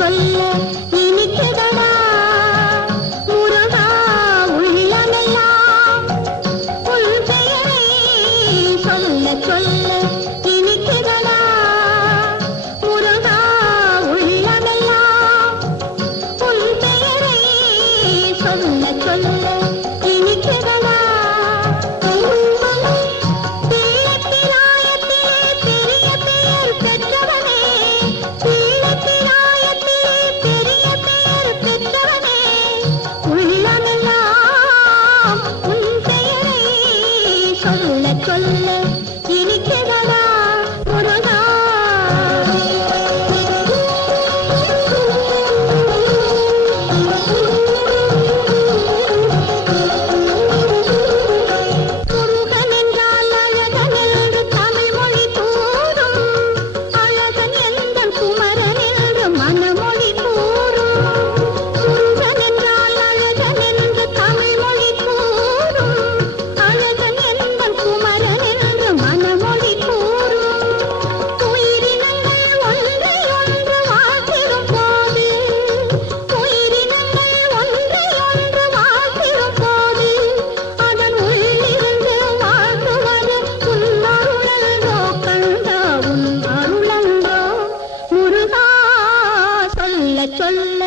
சொல்ல இனிக்குதடா முருகா உள்ளமெல்லாம் உன் பெயரை சொல்ல சொல்ல இனிக்குதடா முருகா உள்ளமெல்லாம் உன் பெயரை சொல்ல சொல்ல இனிக்குதடா சொல்ல இனிக்குதடா முருகா முருகன் என்றால் அழகன் என்று தமிழ் மொழி கூறும் அழகன் எந்தன் குமரன் என்று மனமொழி கூறும் முருகன் என்றால் அழகன் என்று தமிழ் மொழி கூறும் அழகன் எந்தன் குமரன் என்று மனமொழி கூறும் உயிரினங்கள் ஒன்றை ஒன்று வாழ்த்திடும் போது உயிரினங்கள் ஒன்றை ஒன்று வாழ்த்திடும் போது அதன் உள்ளிருந்து வாழ்த்துவது உன் அருளன்றோ கண்டா உன் அருளன்றோ முருகா சொல்ல சொல்ல